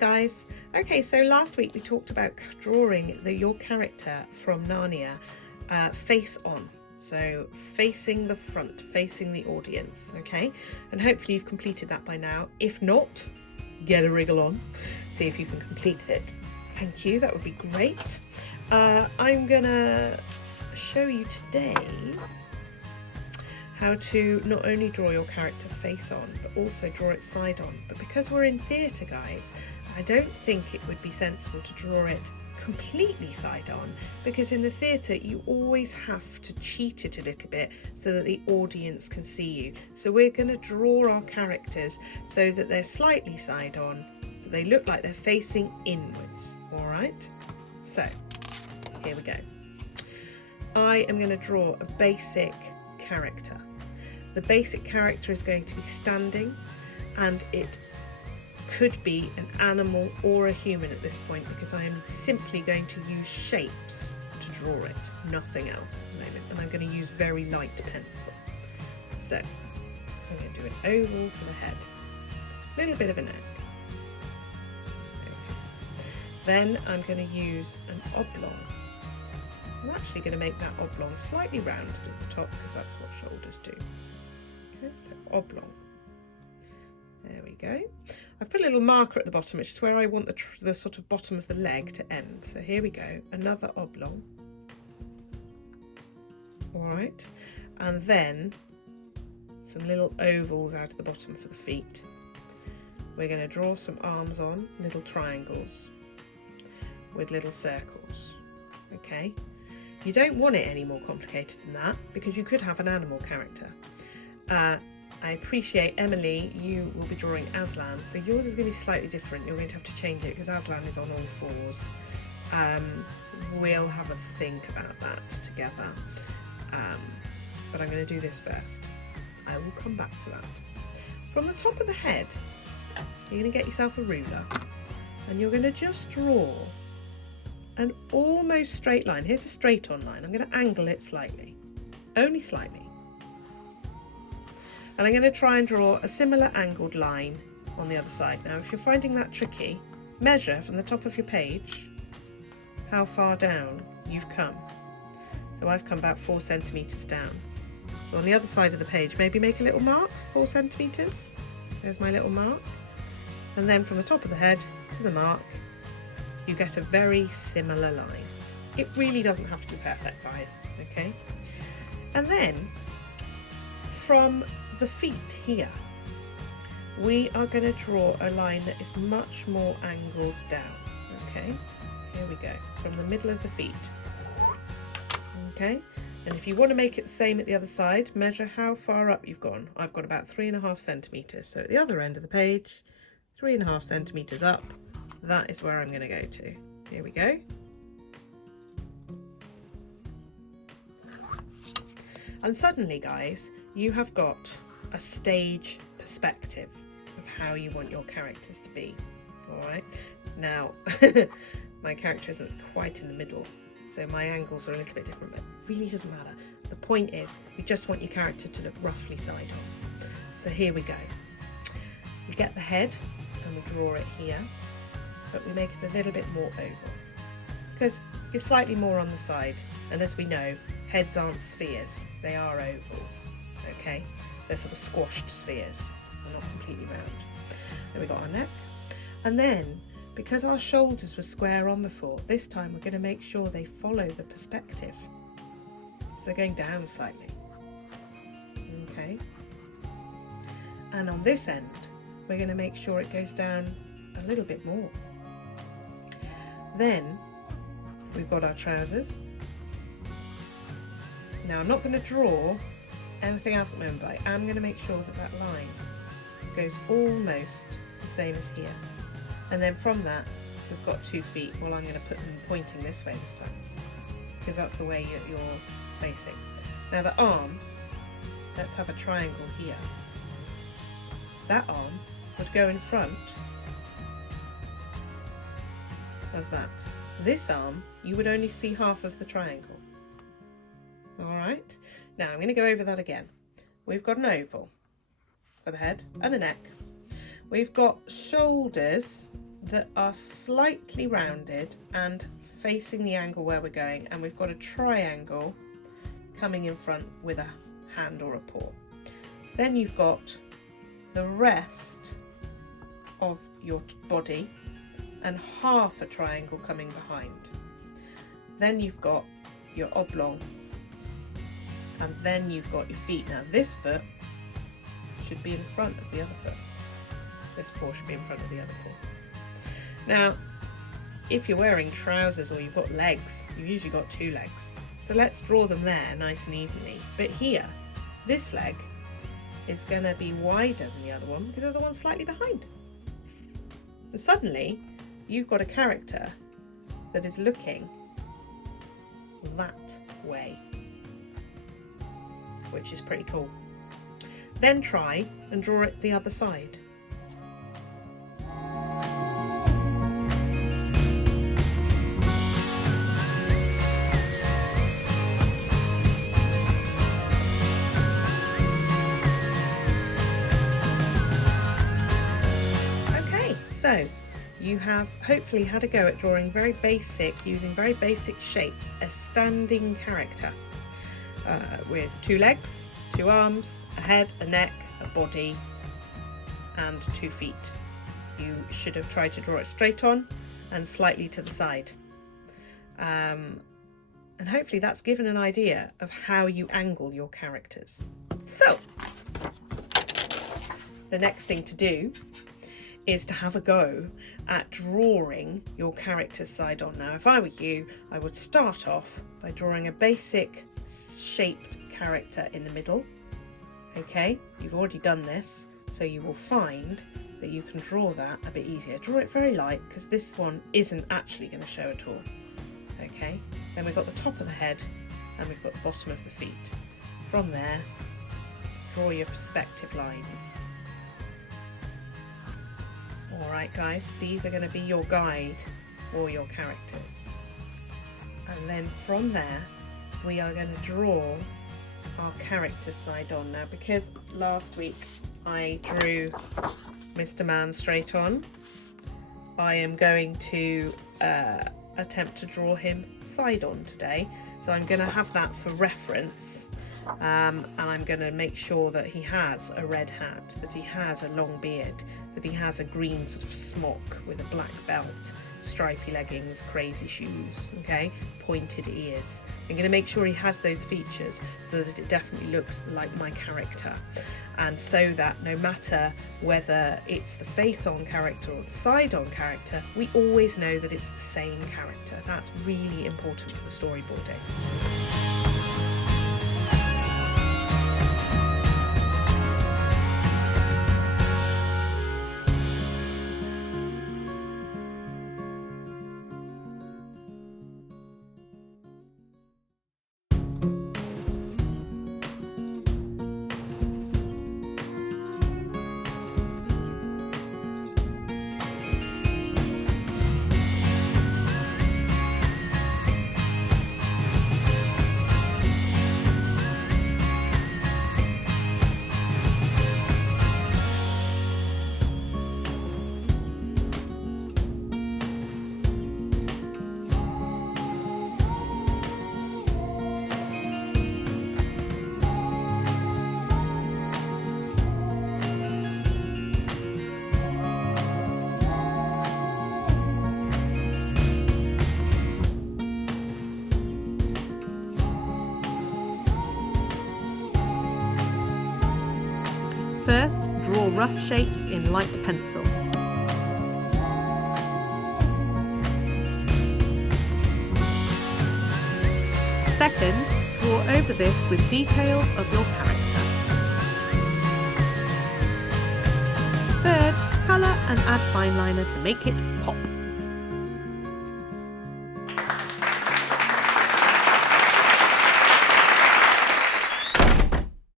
guys. Okay, so last week we talked about drawing your character from Narnia face on. So facing the front, facing the audience, okay? And hopefully you've completed that by now. If not, get a wriggle on, see if you can complete it. Thank you, that would be great. I'm gonna show you today how to not only draw your character face on, but also draw it side on. But because we're in theatre, guys, I don't think it would be sensible to draw it completely side on, because in the theatre you always have to cheat it a little bit so that the audience can see you. So we're going to draw our characters so that they're slightly side on, so they look like they're facing inwards. All right, so here we go. I am going to draw a basic character. The basic character is going to be standing, and it could be an animal or a human at this point, because I am simply going to use shapes to draw it, nothing else at the moment, and I'm going to use very light pencil. So I'm going to do an oval for the head, a little bit of a neck. Okay. Then I'm going to use an oblong. I'm actually going to make that oblong slightly rounded at the top, because that's what shoulders do. Okay, so oblong. There we go. I've put a little marker at the bottom, which is where I want the sort of bottom of the leg to end. So here we go, another oblong. All right, and then some little ovals out of the bottom for the feet. We're going to draw some arms on, little triangles with little circles. Okay, you don't want it any more complicated than that, because you could have an animal character. I appreciate, Emily, you will be drawing Aslan, so yours is going to be slightly different. You're going to have to change it because Aslan is on all fours. We'll have a think about that together, but I'm going to do this first. I will come back to that. From the top of the head, you're going to get yourself a ruler, and you're going to just draw an almost straight line. Here's a straight on line. I'm going to angle it slightly, only slightly. And I'm going to try and draw a similar angled line on the other side. Now, if you're finding that tricky, measure from the top of your page how far down you've come. So I've come about 4 centimetres down. So on the other side of the page, maybe make a little mark, 4 centimetres. There's my little mark. And then from the top of the head to the mark, you get a very similar line. It really doesn't have to be perfect, guys, okay? And then from the feet here, we are going to draw a line that is much more angled down. Okay, here we go, from the middle of the feet. Okay, and if you want to make it the same at the other side, measure how far up you've gone. I've got about 3.5 centimetres, so at the other end of the page, 3.5 centimetres up, that is where I'm going to go to. Here we go. And suddenly, guys, you have got a stage perspective of how you want your characters to be. All right, now my character isn't quite in the middle, so my angles are a little bit different, but it really doesn't matter. The point is, you just want your character to look roughly side on. So here we go. We get the head and we draw it here, but we make it a little bit more oval, because you're slightly more on the side, and as we know, heads aren't spheres, they are ovals. Okay, they're sort of squashed spheres, they're not completely round. Then we got our neck, and then because our shoulders were square on before, this time we're going to make sure they follow the perspective, so they're going down slightly. Okay, and on this end we're going to make sure it goes down a little bit more. Then we've got our trousers. Now I'm not going to draw anything else at the moment, but I am going to make sure that that line goes almost the same as here. And then from that, we've got 2 feet. Well, I'm going to put them pointing this way this time, because that's the way you're facing. Now the arm, let's have a triangle here. That arm would go in front of that. This arm, you would only see half of the triangle. All right, now I'm going to go over that again. We've got an oval for the head and a neck. We've got shoulders that are slightly rounded and facing the angle where we're going, and we've got a triangle coming in front with a hand or a paw. Then you've got the rest of your body and half a triangle coming behind. Then you've got your oblong, and then you've got your feet. Now this foot should be in front of the other foot. This paw should be in front of the other paw. Now, if you're wearing trousers or you've got legs, you've usually got two legs. So let's draw them there nice and evenly. But here, this leg is going to be wider than the other one because the other one's slightly behind. And suddenly, you've got a character that is looking that way, which is pretty cool. Then try and draw it the other side. So you have hopefully had a go at drawing using very basic shapes, a standing character with two legs, two arms, a head, a neck, a body and 2 feet. You should have tried to draw it straight on and slightly to the side. And hopefully that's given an idea of how you angle your characters. So the next thing to do is to have a go at drawing your character's side on. Now, if I were you, I would start off by drawing a basic shaped character in the middle. Okay, you've already done this, so you will find that you can draw that a bit easier. Draw it very light because this one isn't actually going to show at all. Okay, then we've got the top of the head and we've got the bottom of the feet. From there, draw your perspective lines. Alright guys, these are going to be your guide for your characters. And then from there, we are going to draw our character side on. Now, because last week I drew Mr. Man straight on, I am going to attempt to draw him side on today. So I'm going to have that for reference. And I'm going to make sure that he has a red hat, that he has a long beard, that he has a green sort of smock with a black belt, stripy leggings, crazy shoes, okay, pointed ears. I'm going to make sure he has those features so that it definitely looks like my character, and so that no matter whether it's the face-on character or the side-on character, we always know that it's the same character. That's really important for the storyboarding. First, draw rough shapes in light pencil. Second, draw over this with details of your character. Third, colour and add fine liner to make it pop.